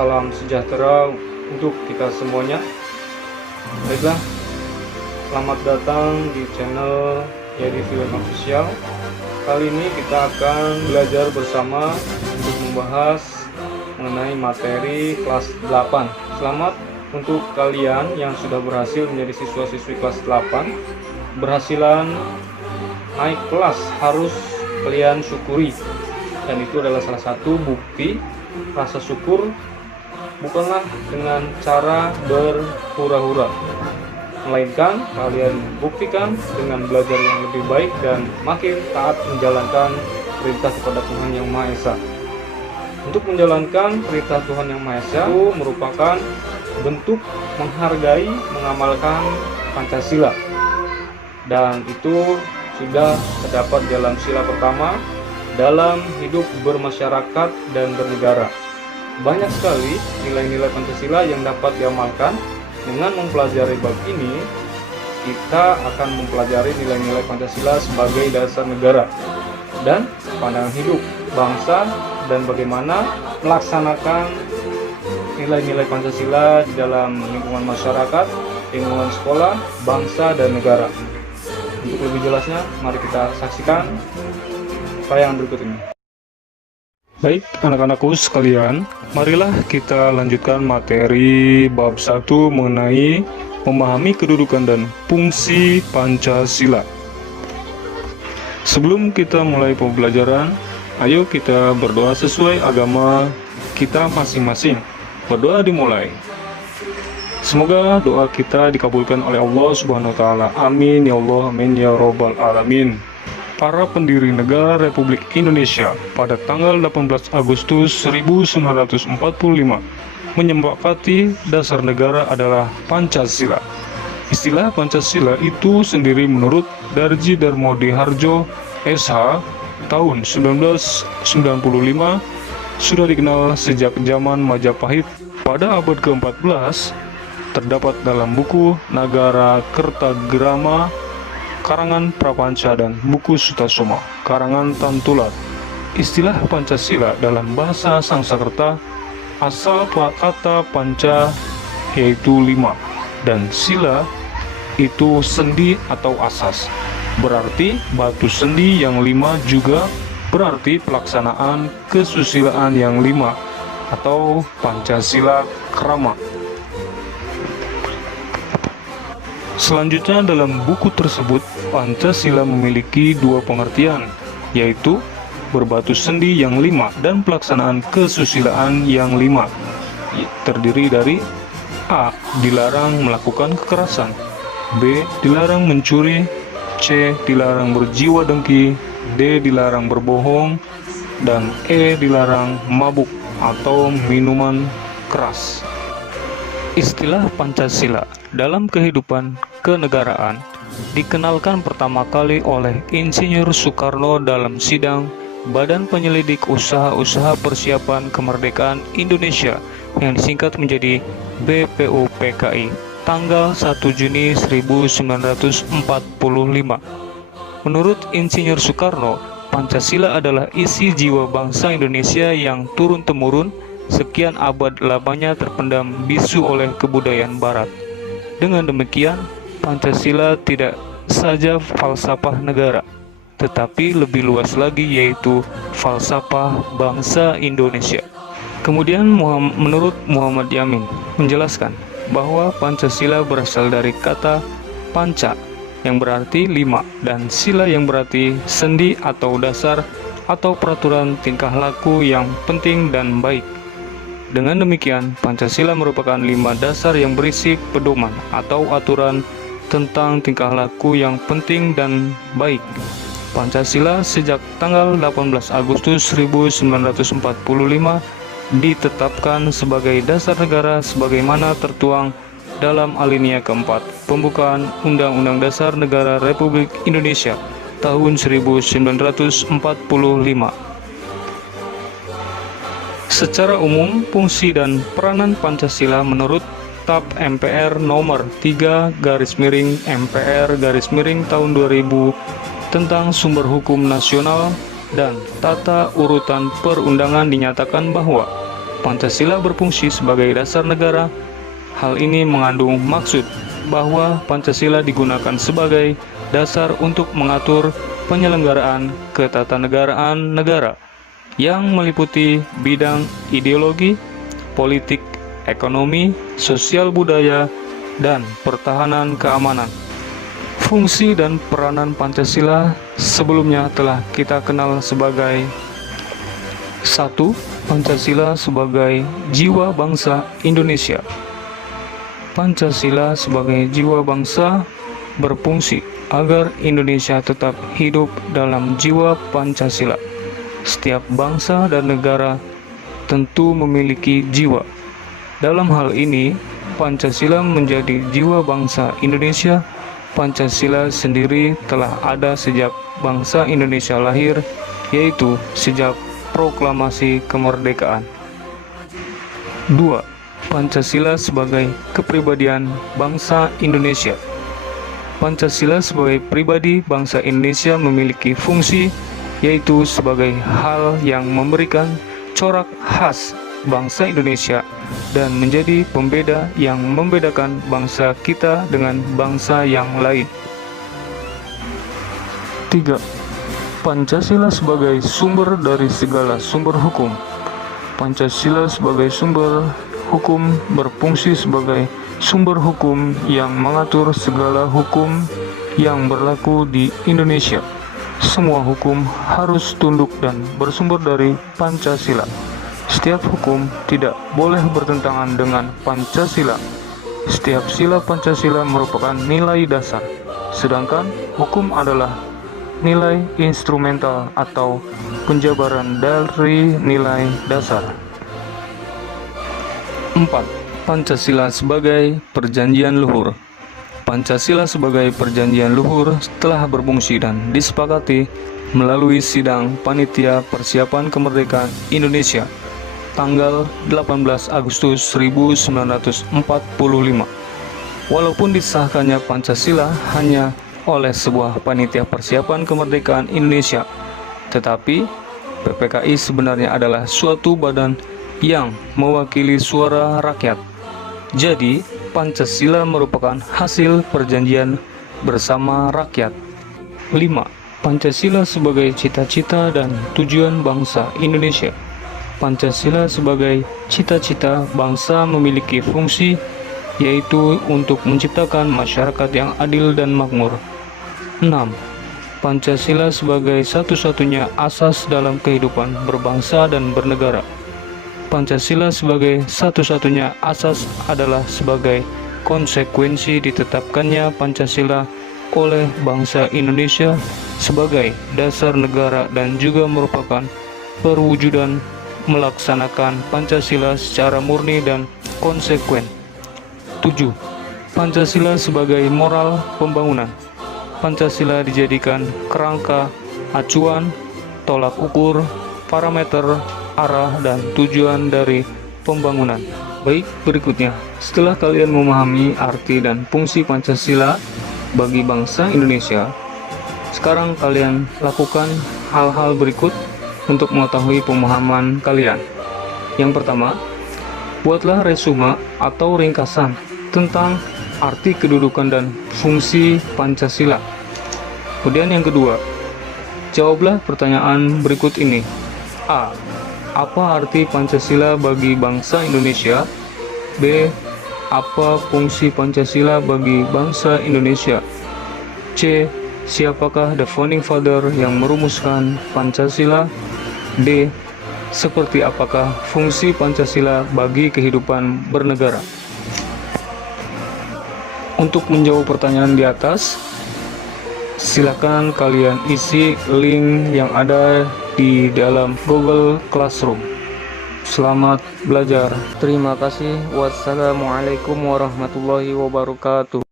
salam sejahtera untuk kita semuanya. Baiklah, selamat datang di channel Yadi Film Official. Kali ini kita akan belajar bersama untuk membahas mengenai materi kelas 8. Selamat untuk kalian yang sudah berhasil menjadi siswa-siswi kelas 8. Berhasilan naik kelas harus kalian syukuri, dan itu adalah salah satu bukti rasa syukur, bukanlah dengan cara berhura-hura, melainkan kalian buktikan dengan belajar yang lebih baik dan makin taat menjalankan perintah kepada Tuhan Yang Maha Esa. Untuk menjalankan perintah Tuhan Yang Maha Esa itu merupakan bentuk menghargai, mengamalkan Pancasila, dan itu sudah terdapat dalam sila pertama dalam hidup bermasyarakat dan bernegara. Banyak sekali nilai-nilai Pancasila yang dapat diamalkan. Dengan mempelajari bab ini, kita akan mempelajari nilai-nilai Pancasila sebagai dasar negara dan pandangan hidup bangsa, dan bagaimana melaksanakan nilai-nilai Pancasila di dalam lingkungan masyarakat, lingkungan sekolah, bangsa, dan negara. Untuk lebih jelasnya, mari kita saksikan tayangan berikut ini. Baik, anak-anakku sekalian, marilah kita lanjutkan materi bab 1 mengenai memahami kedudukan dan fungsi Pancasila. Sebelum kita mulai pembelajaran, ayo kita berdoa sesuai agama kita masing-masing. Berdoa dimulai. Semoga doa kita dikabulkan oleh Allah Subhanahu wa taala. Amin ya Allah, amin ya rabbal alamin. Para pendiri negara Republik Indonesia pada tanggal 18 Agustus 1945 menyepakati dasar negara adalah Pancasila. Istilah Pancasila itu sendiri menurut Darji Darmodi Harjo SH tahun 1995 sudah dikenal sejak zaman Majapahit. Pada abad ke-14 terdapat dalam buku Nagara Kertagrama karangan Prapanca dan buku Sutasoma karangan Tantular. Istilah Pancasila dalam bahasa Sanskerta asal kata panca yaitu 5 dan sila itu sendi atau asas, berarti batu sendi yang 5 juga berarti pelaksanaan kesusilaan yang 5 atau Pancasila Krama. Selanjutnya dalam buku tersebut, Pancasila memiliki dua pengertian, yaitu berbatu sendi yang 5 dan pelaksanaan kesusilaan yang 5. Terdiri dari A. Dilarang melakukan kekerasan, B. Dilarang mencuri, C. Dilarang berjiwa dengki, D. Dilarang berbohong, dan E. Dilarang mabuk atau minuman keras. Istilah Pancasila dalam kehidupan kenegaraan dikenalkan pertama kali oleh Insinyur Soekarno dalam sidang Badan Penyelidik Usaha-Usaha Persiapan Kemerdekaan Indonesia yang disingkat menjadi BPUPKI tanggal 1 Juni 1945. Menurut Insinyur Soekarno, Pancasila adalah isi jiwa bangsa Indonesia yang turun-temurun sekian abad lamanya terpendam bisu oleh kebudayaan Barat. Dengan demikian, Pancasila tidak saja falsafah negara, tetapi lebih luas lagi yaitu falsafah bangsa Indonesia. Kemudian menurut Muhammad Yamin menjelaskan bahwa Pancasila berasal dari kata panca yang berarti 5 dan sila yang berarti sendi atau dasar atau peraturan tingkah laku yang penting dan baik. Dengan demikian, Pancasila merupakan 5 dasar yang berisi pedoman atau aturan tentang tingkah laku yang penting dan baik. Pancasila sejak tanggal 18 Agustus 1945 ditetapkan sebagai dasar negara sebagaimana tertuang dalam alinea keempat pembukaan Undang-Undang Dasar Negara Republik Indonesia tahun 1945. Secara umum, fungsi dan peranan Pancasila menurut TAP MPR nomor 3/MPR/tahun 2000 tentang sumber hukum nasional dan tata urutan perundangan dinyatakan bahwa Pancasila berfungsi sebagai dasar negara. Hal ini mengandung maksud bahwa Pancasila digunakan sebagai dasar untuk mengatur penyelenggaraan ketatanegaraan negara yang meliputi bidang ideologi, politik, ekonomi, sosial budaya, dan pertahanan keamanan. Fungsi dan peranan Pancasila sebelumnya telah kita kenal sebagai 1. Pancasila sebagai jiwa bangsa Indonesia. Pancasila sebagai jiwa bangsa berfungsi agar Indonesia tetap hidup dalam jiwa Pancasila. Setiap bangsa dan negara tentu memiliki jiwa. Dalam hal ini, Pancasila menjadi jiwa bangsa Indonesia. Pancasila sendiri telah ada sejak bangsa Indonesia lahir, yaitu sejak proklamasi kemerdekaan. 2. Pancasila sebagai kepribadian bangsa Indonesia. Pancasila sebagai pribadi bangsa Indonesia memiliki fungsi, yaitu sebagai hal yang memberikan corak khas bangsa Indonesia dan menjadi pembeda yang membedakan bangsa kita dengan bangsa yang lain. 3. Pancasila sebagai sumber dari segala sumber hukum. Pancasila sebagai sumber hukum berfungsi sebagai sumber hukum yang mengatur segala hukum yang berlaku di Indonesia. Semua hukum harus tunduk dan bersumber dari Pancasila. Setiap hukum tidak boleh bertentangan dengan Pancasila. Setiap sila Pancasila merupakan nilai dasar, sedangkan hukum adalah nilai instrumental atau penjabaran dari nilai dasar. 4. Pancasila sebagai perjanjian luhur. Pancasila sebagai perjanjian luhur telah berfungsi dan disepakati melalui Sidang Panitia Persiapan Kemerdekaan Indonesia tanggal 18 Agustus 1945. Walaupun disahkannya Pancasila hanya oleh sebuah Panitia Persiapan Kemerdekaan Indonesia, tetapi PPKI sebenarnya adalah suatu badan yang mewakili suara rakyat. Jadi, Pancasila merupakan hasil perjanjian bersama rakyat. 5. Pancasila sebagai cita-cita dan tujuan bangsa Indonesia. Pancasila sebagai cita-cita bangsa memiliki fungsi, yaitu untuk menciptakan masyarakat yang adil dan makmur. 6. Pancasila sebagai satu-satunya asas dalam kehidupan berbangsa dan bernegara. Pancasila sebagai satu-satunya asas adalah sebagai konsekuensi ditetapkannya Pancasila oleh bangsa Indonesia sebagai dasar negara dan juga merupakan perwujudan melaksanakan Pancasila secara murni dan konsekuen. 7. Pancasila sebagai moral pembangunan. Pancasila dijadikan kerangka, acuan, tolak ukur, parameter, arah, dan tujuan dari pembangunan. Baik, berikutnya, setelah kalian memahami arti dan fungsi Pancasila bagi bangsa Indonesia, sekarang kalian lakukan hal-hal berikut untuk mengetahui pemahaman kalian. Yang pertama, buatlah resume atau ringkasan tentang arti kedudukan dan fungsi Pancasila. Kemudian yang kedua, jawablah pertanyaan berikut ini. A. Apa arti Pancasila bagi bangsa Indonesia? B. Apa fungsi Pancasila bagi bangsa Indonesia? C. Siapakah the founding father yang merumuskan Pancasila? D. Seperti apakah fungsi Pancasila bagi kehidupan bernegara? Untuk menjawab pertanyaan di atas, silakan kalian isi link yang ada di dalam Google Classroom. Selamat belajar. Terima kasih. Wassalamualaikum warahmatullahi wabarakatuh.